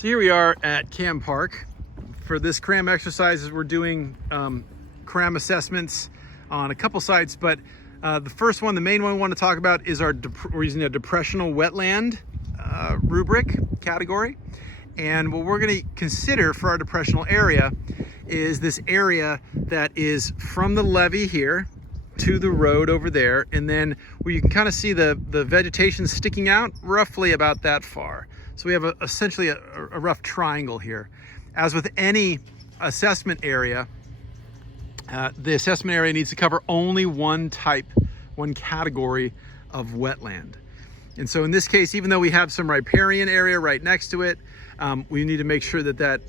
So here we are at Cam Park. For this cram exercises, we're doing cram assessments on a couple sites, but the first one, the main one we want to talk about is we're using a depressional wetland rubric category. And what we're going to consider for our depressional area is this area that is from the levee here to the road over there, and then where you can kind of see the vegetation sticking out roughly about that far. So we have essentially a rough triangle here. As with any assessment area, the assessment area needs to cover only one category of wetland. And so in this case, even though we have some riparian area right next to it, we need to make sure that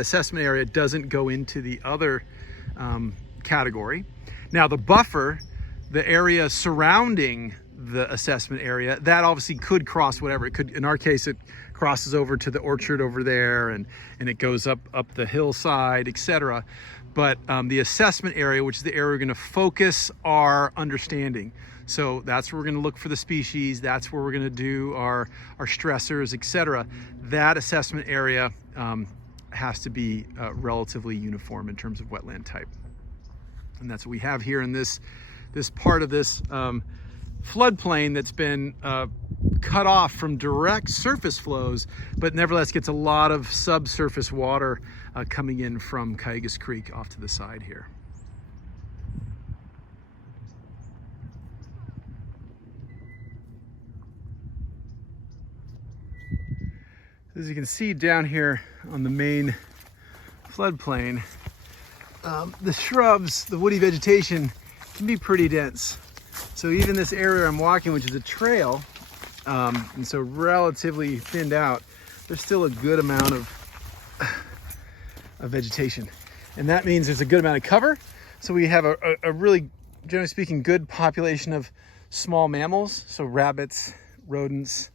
assessment area doesn't go into the other category. Now the buffer, the area surrounding the assessment area, that obviously could cross whatever. It could, in our case, it crosses over to the orchard over there, and it goes up the hillside, etc. But the assessment area, which is the area we're going to focus our understanding. So that's where we're going to look for the species. That's where we're going to do our stressors, etc. That assessment area has to be relatively uniform in terms of wetland type. And that's what we have here in this part of this floodplain that's been cut off from direct surface flows, but nevertheless gets a lot of subsurface water coming in from Cayugas Creek off to the side here. As you can see down here on the main floodplain, the shrubs, the woody vegetation can be pretty dense. So even this area I'm walking, which is a trail, and so relatively thinned out, there's still a good amount of vegetation. And that means there's a good amount of cover. So we have a really, generally speaking, good population of small mammals. So rabbits, rodents,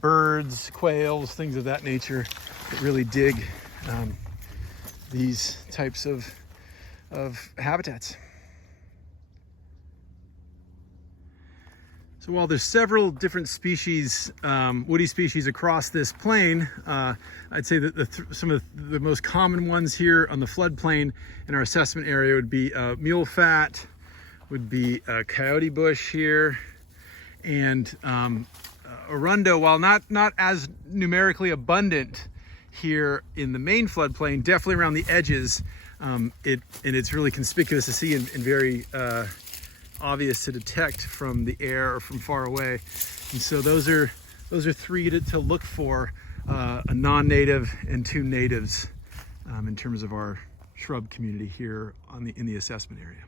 birds, quails, things of that nature that really dig these types of habitats. So while there's several different species, woody species across this plain, I'd say that some of the most common ones here on the floodplain in our assessment area would be mule fat, would be coyote bush here, and arundo, while not as numerically abundant here in the main floodplain, definitely around the edges, and it's really conspicuous to see and very obvious to detect from the air or from far away. And so those are three to look for, a non-native and two natives in terms of our shrub community here in the assessment area.